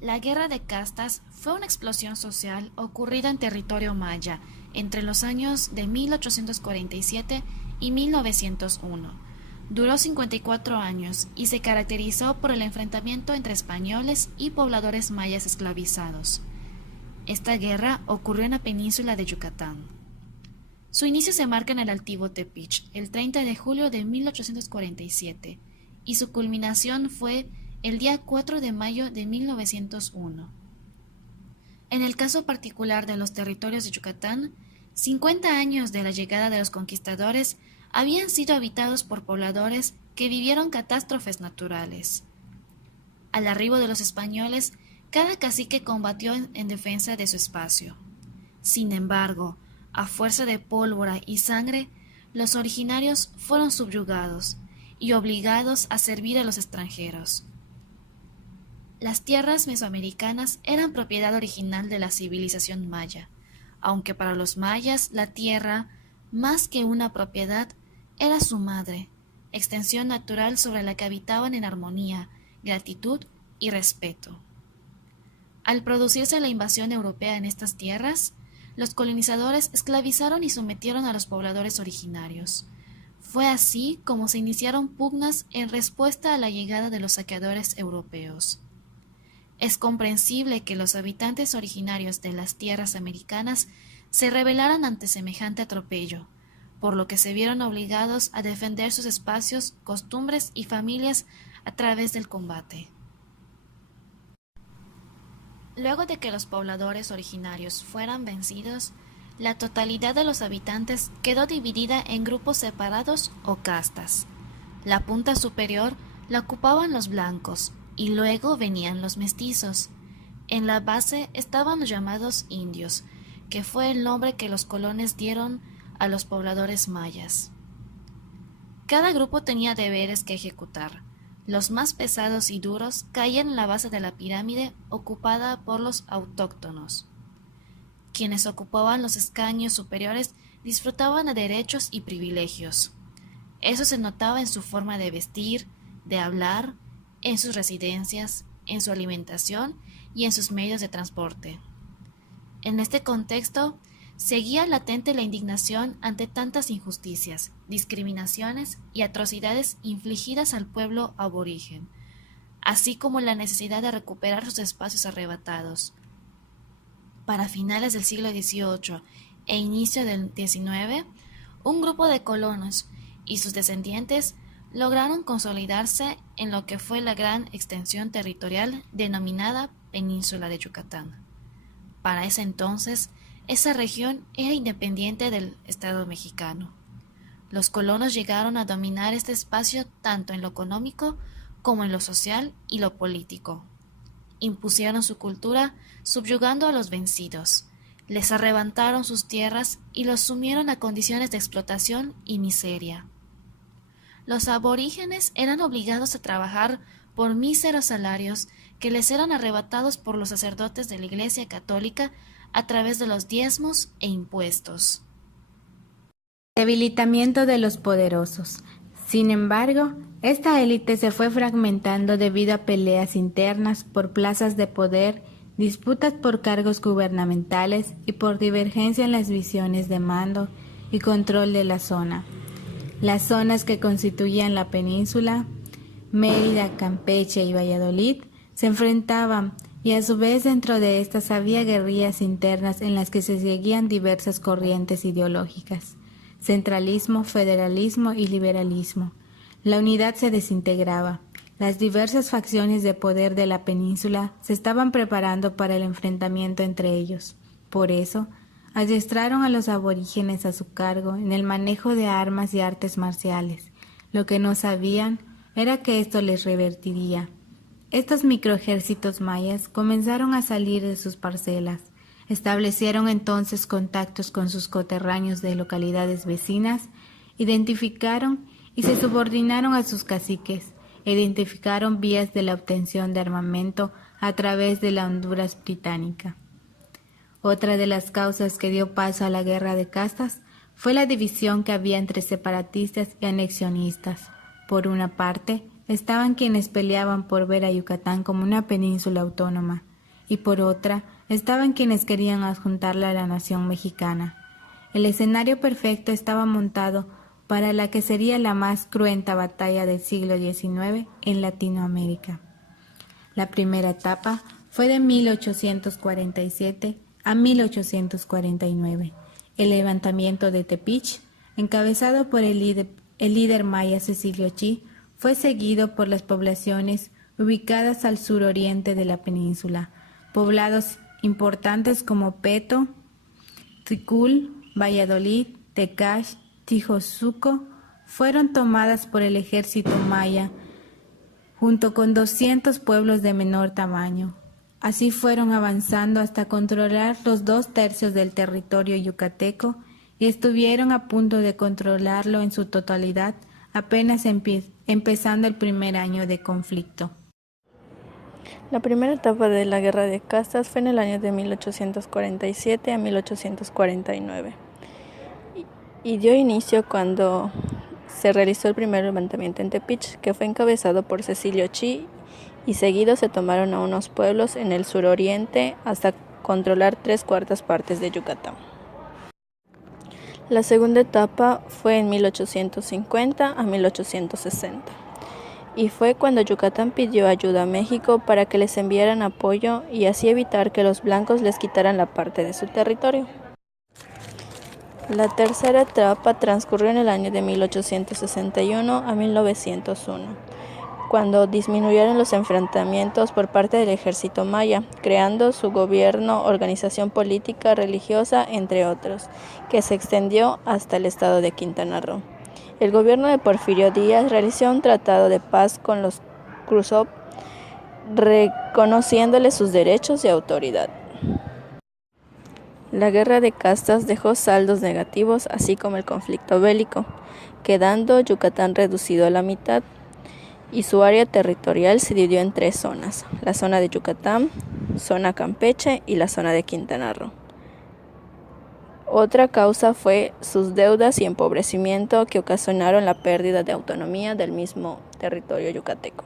La Guerra de Castas fue una explosión social ocurrida en territorio maya entre los años de 1847 y 1901. Duró 54 años y se caracterizó por el enfrentamiento entre españoles y pobladores mayas esclavizados. Esta guerra ocurrió en la península de Yucatán. Su inicio se marca en el Altivo Tepic, el 30 de julio de 1847, y su culminación fue el día 4 de mayo de 1901. En el caso particular de los territorios de Yucatán, 50 años de la llegada de los conquistadores habían sido habitados por pobladores que vivieron catástrofes naturales. Al arribo de los españoles, cada cacique combatió en defensa de su espacio. Sin embargo, a fuerza de pólvora y sangre, los originarios fueron subyugados y obligados a servir a los extranjeros. Las tierras mesoamericanas eran propiedad original de la civilización maya, aunque para los mayas la tierra, más que una propiedad, era su madre, extensión natural sobre la que habitaban en armonía, gratitud y respeto. Al producirse la invasión europea en estas tierras, los colonizadores esclavizaron y sometieron a los pobladores originarios. Fue así como se iniciaron pugnas en respuesta a la llegada de los saqueadores europeos. Es comprensible que los habitantes originarios de las tierras americanas se rebelaran ante semejante atropello, por lo que se vieron obligados a defender sus espacios, costumbres y familias a través del combate. Luego de que los pobladores originarios fueran vencidos, la totalidad de los habitantes quedó dividida en grupos separados o castas. La punta superior la ocupaban los blancos y luego venían los mestizos. En la base estaban los llamados indios, que fue el nombre que los colonos dieron a los pobladores mayas. Cada grupo tenía deberes que ejecutar. Los más pesados y duros caían en la base de la pirámide ocupada por los autóctonos. Quienes ocupaban los escaños superiores disfrutaban de derechos y privilegios. Eso se notaba en su forma de vestir, de hablar, en sus residencias, en su alimentación y en sus medios de transporte. En este contexto, seguía latente la indignación ante tantas injusticias, discriminaciones y atrocidades infligidas al pueblo aborigen, así como la necesidad de recuperar sus espacios arrebatados. Para finales del siglo XVIII e inicio del XIX, un grupo de colonos y sus descendientes lograron consolidarse en lo que fue la gran extensión territorial denominada Península de Yucatán. Para ese entonces, esa región era independiente del Estado mexicano. Los colonos llegaron a dominar este espacio tanto en lo económico como en lo social y lo político. Impusieron su cultura subyugando a los vencidos, les arrebataron sus tierras y los sumieron a condiciones de explotación y miseria. Los aborígenes eran obligados a trabajar por míseros salarios que les eran arrebatados por los sacerdotes de la Iglesia Católica a través de los diezmos e impuestos. Debilitamiento de los poderosos. Sin embargo, esta élite se fue fragmentando debido a peleas internas por plazas de poder, disputas por cargos gubernamentales y por divergencia en las visiones de mando y control de la zona. Las zonas que constituían la península, Mérida, Campeche y Valladolid, se enfrentaban y a su vez dentro de estas había guerrillas internas en las que se seguían diversas corrientes ideológicas: centralismo, federalismo y liberalismo. La unidad se desintegraba. Las diversas facciones de poder de la península se estaban preparando para el enfrentamiento entre ellos. Por eso, adiestraron a los aborígenes a su cargo en el manejo de armas y artes marciales. Lo que no sabían era que esto les revertiría. Estos microejércitos mayas comenzaron a salir de sus parcelas. Establecieron entonces contactos con sus coterráneos de localidades vecinas, identificaron y se subordinaron a sus caciques, identificaron vías de la obtención de armamento a través de la Honduras británica. Otra de las causas que dio paso a la guerra de castas fue la división que había entre separatistas y anexionistas. Por una parte, estaban quienes peleaban por ver a Yucatán como una península autónoma, y por otra estaban quienes querían adjuntarla a la nación mexicana. El escenario perfecto estaba montado para la que sería la más cruenta batalla del siglo XIX en Latinoamérica. La primera etapa fue de 1847 a 1849. El levantamiento de Tepic, encabezado por el líder maya Cecilio Chi, fue seguido por las poblaciones ubicadas al suroriente de la península. Poblados importantes como Peto, Ticul, Valladolid, Tecash, Tijosuco fueron tomadas por el ejército maya, junto con 200 pueblos de menor tamaño. Así fueron avanzando hasta controlar los 2/3 del territorio yucateco y estuvieron a punto de controlarlo en su totalidad apenas empezando el primer año de conflicto. La primera etapa de la Guerra de Castas fue en el año de 1847 a 1849 y dio inicio cuando se realizó el primer levantamiento en Tepic, que fue encabezado por Cecilio Chi, y seguido se tomaron a unos pueblos en el suroriente hasta controlar 3/4 partes de Yucatán. La segunda etapa fue en 1850 a 1860 y fue cuando Yucatán pidió ayuda a México para que les enviaran apoyo y así evitar que los blancos les quitaran la parte de su territorio. La tercera etapa transcurrió en el año de 1861 a 1901, cuando disminuyeron los enfrentamientos por parte del ejército maya, creando su gobierno, organización política, religiosa, entre otros, que se extendió hasta el estado de Quintana Roo. El gobierno de Porfirio Díaz realizó un tratado de paz con los Khrushchev, reconociéndoles sus derechos y autoridad. La guerra de castas dejó saldos negativos, así como el conflicto bélico, quedando Yucatán reducido a la mitad, y su área territorial se dividió en 3 zonas: la zona de Yucatán, zona Campeche y la zona de Quintana Roo. Otra causa fue sus deudas y empobrecimiento que ocasionaron la pérdida de autonomía del mismo territorio yucateco.